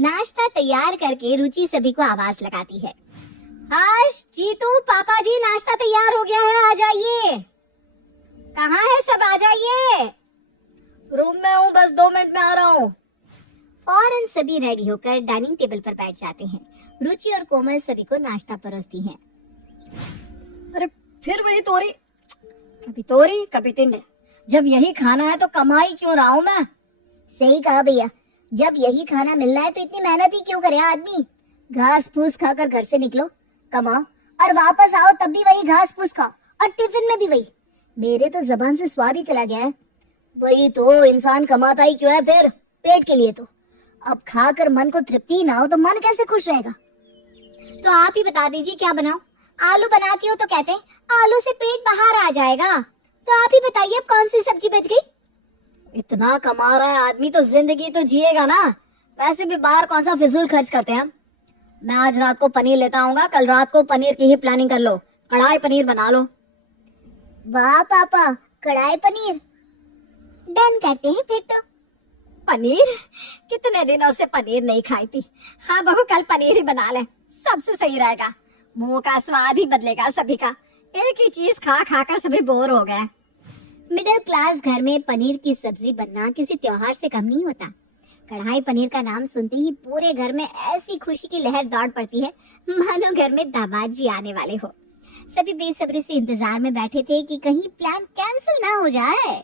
नाश्ता तैयार करके रुचि सभी को आवाज लगाती है। हर्ष, जीतू, पापा जी, नाश्ता तैयार हो गया है, आ जाइए। कहाँ है सब, आ जाइए। रूम में हूँ, बस 2 मिनट में आ रहा हूँ। फौरन सभी रेडी होकर डाइनिंग टेबल पर बैठ जाते हैं। रुचि और कोमल सभी को नाश्ता परोसती हैं। अरे फिर वही तोरी, कभी टिंडे। जब यही खाना है तो कमाई क्यों रहा हूँ मैं। सही कहा भैया, जब यही खाना मिलना है तो इतनी मेहनत ही क्यों करे आदमी। घास फूस खाकर घर से निकलो, कमाओ और वापस आओ तब भी वही घास फूस खाओ और टिफिन में भी वही। मेरे तो जबान से स्वाद ही चला गया है। वही तो, इंसान कमाता ही क्यों है फिर, पेट के लिए तो। अब खाकर मन को तृप्ति ना हो तो मन कैसे खुश रहेगा। तो आप ही बता दीजिए क्या बनाऊं। आलू बनाती हो तो कहते हैं आलू से पेट बाहर आ जाएगा। तो आप ही बताइए अब कौन सी सब्जी बच गई। इतना कमा रहा है आदमी तो जिंदगी तो जिएगा ना। वैसे भी बाहर कौन सा फिजूल खर्च करते हैं हम। मैं आज रात को पनीर लेता आऊंगा, कल रात को पनीर की ही प्लानिंग कर लो, कढ़ाई पनीर बना लो। वाह पापा, कढ़ाई पनीर डन करते हैं फिर तो। पनीर, कितने दिनों से पनीर नहीं खाई थी। हाँ बहू, कल पनीर ही बना ले, सबसे सही रहेगा। मुंह का स्वाद ही बदलेगा सभी का। एक ही चीज खा खा कर सभी बोर हो गए। मिडिल क्लास घर में पनीर की सब्जी बनना किसी त्योहार से कम नहीं होता। कढ़ाई पनीर का नाम सुनते ही पूरे घर में ऐसी खुशी की लहर दौड़ पड़ती है मानो घर में दामाद जी आने वाले हो। सभी बेसब्री से इंतजार में बैठे थे कि कहीं प्लान कैंसिल ना हो जाए।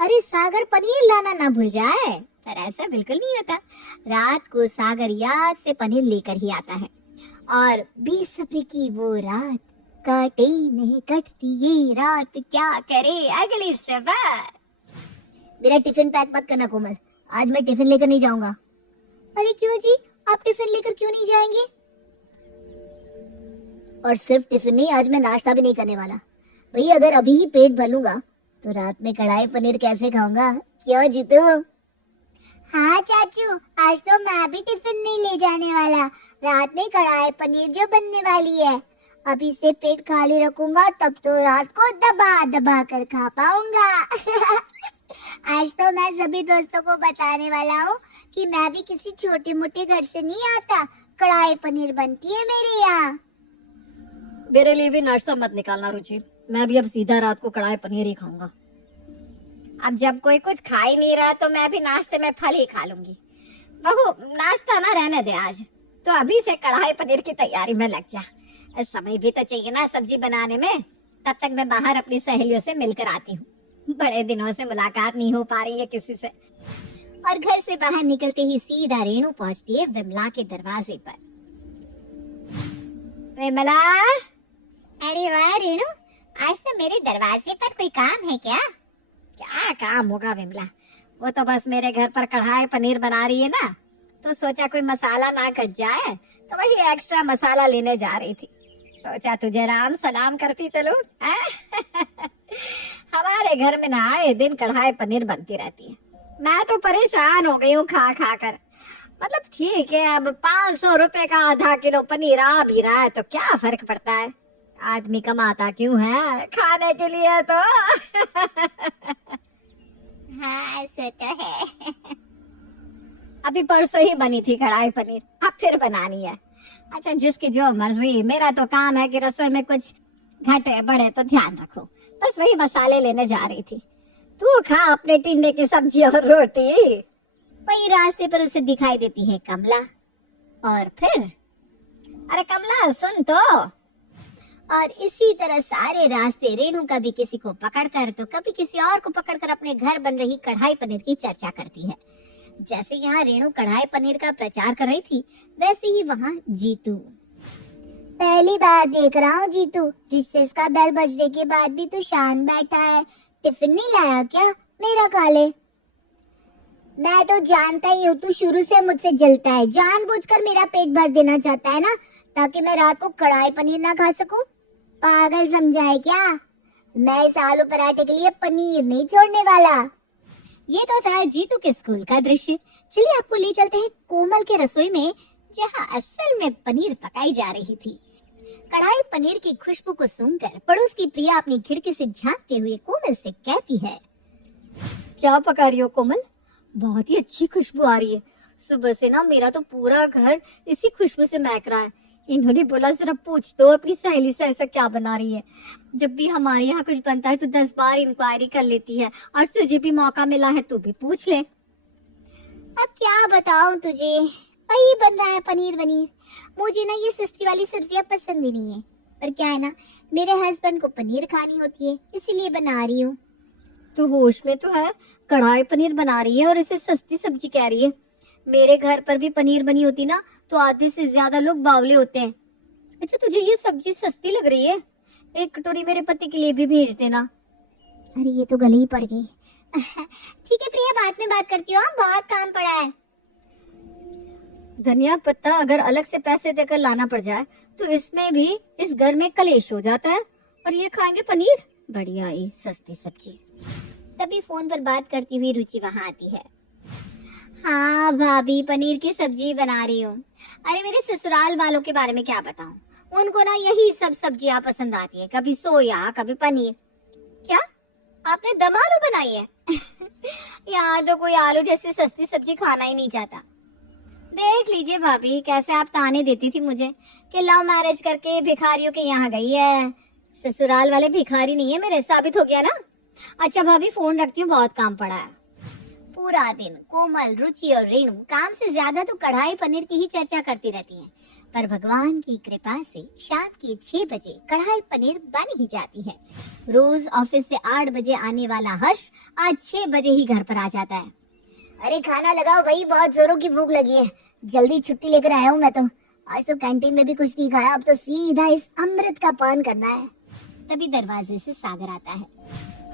अरे सागर पनीर लाना ना भूल जाए, पर ऐसा बिल्कुल नहीं होता। रात को सागर याद से पनीर लेकर ही आता है और बेसब्री की वो रात कटे नहीं कटती ये रात, क्या करे अगली सवार। मेरा टिफिन पैक मत करना कोमल, आज मैं टिफिन लेकर नहीं जाऊंगा। अरे क्यों जी, आप टिफिन लेकर क्यों नहीं जाएंगे। और सिर्फ टिफिन नहीं, आज मैं नाश्ता भी नहीं करने वाला। भैया अगर अभी ही पेट भर लूंगा तो रात में कढ़ाई पनीर कैसे खाऊंगा। क्यों जीतू। हाँ चाचू, आज तो मैं भी टिफिन नहीं ले जाने वाला। रात में कढ़ाई पनीर जो बनने वाली है, अभी से पेट खाली रखूंगा तब तो रात को दबा दबा कर खा पाऊंगा। आज तो मैं सभी दोस्तों को बताने वाला हूँ कि मैं भी किसी छोटे मोटे घर से नहीं आता। कढ़ाई पनीर बनती है मेरे यहाँ। मेरे लिए भी नाश्ता मत निकालना रुचि, मैं भी अब सीधा रात को कढ़ाई पनीर ही खाऊंगा। अब जब कोई कुछ खा ही नहीं रहा तो मैं भी नाश्ते में फल ही खा लूंगी। बहू, नाश्ता ना रहने दे आज, तो अभी से कढ़ाई पनीर की तैयारी में लग जा। समय भी तो चाहिए ना सब्जी बनाने में। तब तक मैं बाहर अपनी सहेलियों से मिलकर आती हूँ। बड़े दिनों से मुलाकात नहीं हो पा रही है किसी से। और घर से बाहर निकलते ही सीधा रेणु पहुंचती है विमला के दरवाजे पर। विमला, अरे वाह रेणु, आज तो मेरे दरवाजे पर कोई काम है क्या। क्या काम होगा विमला, वो तो बस मेरे घर पर कढ़ाई पनीर बना रही है ना, तो सोचा कोई मसाला ना कट जाए तो वही एक्स्ट्रा मसाला लेने जा रही थी। सोचा तुझे राम सलाम करती चलूं। हमारे घर में ना आए दिन कढ़ाई पनीर बनती रहती है। मैं तो परेशान हो गई हूँ खा खा कर। मतलब ठीक है, अब 500 रुपए का आधा किलो पनीर आ भी रहा है तो क्या फर्क पड़ता है। आदमी कमाता क्यों है, खाने के लिए तो। हाँ सो तो है। अभी परसों ही बनी थी कढ़ाई पनीर, अब फिर बनानी है। अच्छा जिसकी जो मर्जी, मेरा तो काम है कि रसोई में कुछ घटे बढ़े तो ध्यान रखो। बस वही मसाले लेने जा रही थी। तू खा अपने टिंडे की सब्जी और रोटी। वही रास्ते पर उसे दिखाई देती है कमला। और फिर अरे कमला सुन तो। और इसी तरह सारे रास्ते रेणु कभी किसी को पकड़कर तो कभी किसी और को पकड़कर अपने घर बन रही कढ़ाई पनीर की चर्चा करती है। जैसे यहाँ रेणु कढ़ाई पनीर का प्रचार कर रही थी, वैसे ही वहाँ जीतू। पहली बार देख रहा हूँ जीतू, रिसेस का बेल बजने के बाद भी तू शांत बैठा है। टिफिन नहीं लाया क्या, मेरा खा ले। मैं तो जानता ही हूँ तू शुरू से मुझसे जलता है, जानबूझकर मेरा पेट भर देना चाहता है ना, ताकि मैं रात को कढ़ाई पनीर ना खा सकूं। पागल समझा है क्या। मैं इस आलू पराठे के लिए पनीर नहीं छोड़ने वाला। ये तो था जीतू के स्कूल का दृश्य। चलिए आपको ले चलते हैं कोमल के रसोई में, जहाँ असल में पनीर पकाई जा रही थी। कढ़ाई पनीर की खुशबू को सुनकर पड़ोस की प्रिया अपनी खिड़की से झांकते हुए कोमल से कहती है, क्या पका रही हो कोमल, बहुत ही अच्छी खुशबू आ रही है। सुबह से ना मेरा तो पूरा घर इसी खुशबू से महक रहा है। इन्होंने बोला जरा पूछ दो अपनी सहेली से ऐसा क्या बना रही है। जब भी हमारे यहाँ कुछ बनता है तो 10 बार इंक्वायरी कर लेती है। आज तुझे भी मौका मिला है, तू भी पूछ ले। अब क्या बताऊं तुझे, वही बन रहा है पनीर वनीर। मुझे ना ये सस्ती वाली सब्जियां पसंद ही नहीं है, पर क्या है ना, मेरे हस्बैंड को पनीर खानी होती है, इसीलिए बना रही हूँ। तू होश में तो है? कढ़ाई पनीर बना रही है और इसे सस्ती सब्जी कह रही है। मेरे घर पर भी पनीर बनी होती ना तो आधे से ज्यादा लोग बावले होते हैं। अच्छा, तुझे ये सब्जी सस्ती लग रही है? एक कटोरी मेरे पति के लिए भी भेज देना। अरे ये तो गले ही पड़ गई। ठीक है प्रिया, बाद में बात करती हूँ, बहुत काम पड़ा है। धनिया पत्ता अगर अलग से पैसे देकर लाना पड़ जाए तो इसमें भी इस घर में कलेश हो जाता है। और ये खाएंगे पनीर, बढ़िया ही सस्ती सब्जी। तभी फोन पर बात करती हुई रुचि वहां आती है। हाँ भाभी, पनीर की सब्जी बना रही हूँ। अरे मेरे ससुराल वालों के बारे में क्या बताऊं, उनको ना यही सब सब्जियां पसंद आती है, कभी सोया कभी पनीर। क्या आपने दम आलू बनाई है? यहाँ तो कोई आलू जैसी सस्ती सब्जी खाना ही नहीं चाहता। देख लीजिए भाभी, कैसे आप ताने देती थी मुझे कि लव मैरिज करके भिखारियों के यहाँ गई है। ससुराल वाले भिखारी नहीं है मेरे, साबित हो गया ना। अच्छा भाभी, फोन रखती हूँ, बहुत काम पड़ा है। पूरा दिन कोमल, रुचि और रेणु काम से ज्यादा तो कढ़ाई पनीर की ही चर्चा करती रहती हैं। पर भगवान की कृपा से शाम के 6 बजे कढ़ाई पनीर बन ही जाती है। रोज ऑफिस से 8 बजे आने वाला हर्ष आज 6 बजे ही घर पर आ जाता है। अरे खाना लगाओ भाई, बहुत जोरों की भूख लगी है, जल्दी छुट्टी लेकर आया हूँ मैं तो। आज तो कैंटीन में भी कुछ नहीं खाया, अब तो सीधा इस अमृत का पान करना है। तभी दरवाजे से सागर आता है।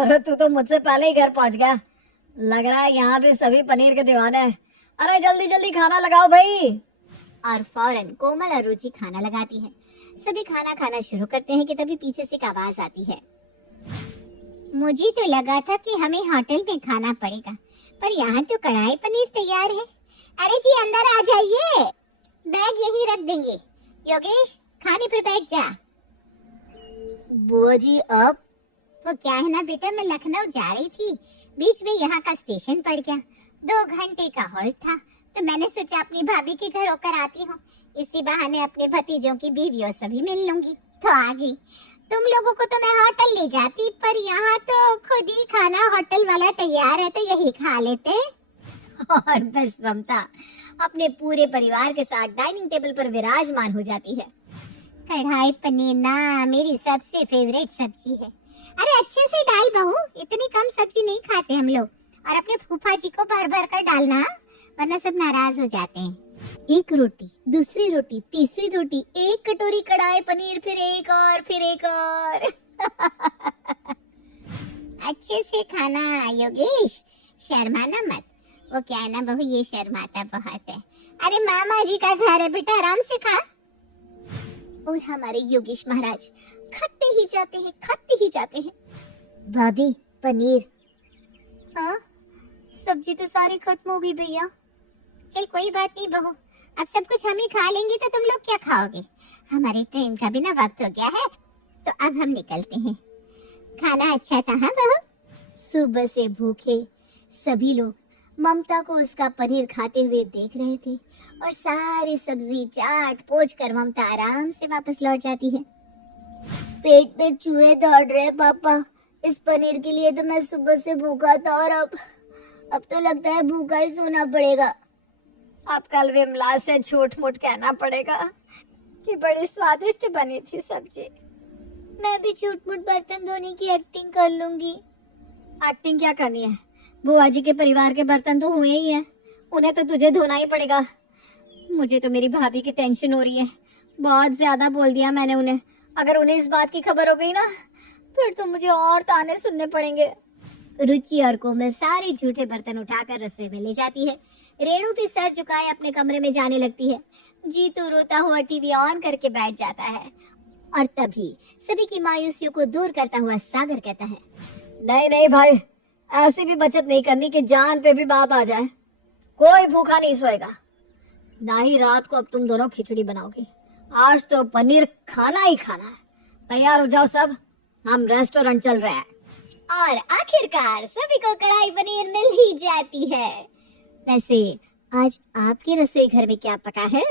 अरे तू तो मुझसे पहले ही घर पहुंच गया। लग रहा है यहाँ पे सभी पनीर के दीवाने हैं। अरे जल्दी जल्दी खाना लगाओ भाई। और फौरन कोमल और रुचि खाना लगाती है। सभी खाना खाना शुरू करते हैं कि तभी पीछे से एक आवाज आती है। मुझे तो लगा था कि हमें होटल में खाना पड़ेगा, पर यहाँ तो कढ़ाई पनीर तैयार है। अरे जी अंदर आ जाइए, बैग यहीं रख देंगे। योगेश, खाने पर बैठ जा। बुआ जी अब? वो क्या है ना बेटा, मैं लखनऊ जा रही थी, बीच में यहाँ का स्टेशन पड़ गया, 2 घंटे का हॉल्ट था, तो मैंने सोचा अपनी भाभी के घर होकर आती हूँ, इसी बहाने अपने भतीजों की बीवियों से भी मिल लूंगी, तो आ गई। तुम लोगों को तो मैं होटल ले जाती, पर यहाँ तो खुद ही खाना होटल वाला तैयार है, तो यही खा लेते। और बस ममता अपने पूरे परिवार के साथ डाइनिंग टेबल पर विराजमान हो जाती है। कढ़ाई पनीर ना मेरी सबसे फेवरेट सब्जी है। अरे अच्छे से डाल बहू, इतनी कम सब्जी नहीं खाते हम लोग, और अपने फूफा जी को भर भर कर डालना, वरना सब नाराज हो जाते हैं। एक रोटी, दूसरी रोटी, तीसरी रोटी, एक कटोरी कढ़ाई पनीर, फिर एक और, फिर एक और। अच्छे से खाना योगेश, शर्माना मत। वो क्या है ना बहू, ये शर्माता बहुत है। अरे मामा जी का घर है बेटा, आराम से खा। और हमारे योगेश महाराज खाते ही जाते हैं, खाते ही जाते हैं। भाभी पनीर। हाँ, सब्जी तो सारी खत्म हो गई भैया। चल कोई बात नहीं बहू, अब सब कुछ हम ही खा लेंगे, तो तुम लोग क्या खाओगे? हमारी ट्रेन का भी ना वक्त हो गया है, तो अब हम निकलते हैं। खाना अच्छा था हाँ बहू? सुबह से भूखे सभी लोग ममता को उसका पनीर खाते हुए देख रहे थे, और सारी सब्जी चाट पोंछ कर ममता आराम से वापस लौट जाती है। पेट में चूहे दौड़ रहे पापा, इस पनीर के लिए तो मैं सुबह से भूखा था, और अब तो लगता है भूखा ही सोना पड़ेगा। अब कल विमला से झूठ मूठ कहना पड़ेगा कि बड़ी स्वादिष्ट बनी थी सब्जी। मैं भी झूठ मूठ बर्तन धोने की एक्टिंग कर लूंगी। एक्टिंग क्या करनी है? बुआ जी के परिवार के बर्तन तो हुए ही हैं, उन्हें तो तुझे धोना ही पड़ेगा। मुझे तो मेरी भाभी की टेंशन हो रही है, बहुत ज्यादा बोल दिया मैंने उन्हें। अगर उन्हें इस बात की खबर हो गई ना, फिर तो मुझे और ताने सुनने पड़ेंगे। रुचि और कोमल सारे झूठे बर्तन उठाकर रसोई में ले जाती है। रेणु भी सर झुकाए अपने कमरे में जाने लगती है। जीतू रोता हुआ टीवी ऑन करके बैठ जाता है, और तभी सभी की मायूसियों को दूर करता हुआ सागर कहता है, नहीं नहीं भाई, ऐसी भी बचत नहीं करनी कि जान पे भी बात आ जाए। कोई भूखा नहीं सोएगा, ना ही रात को अब तुम दोनों खिचड़ी बनाओगे। आज तो पनीर खाना ही खाना है। तैयार हो जाओ सब, हम रेस्टोरेंट चल रहे हैं। और आखिरकार सभी को कढ़ाई पनीर मिल ही जाती है। वैसे आज आपके रसोई घर में क्या पका है?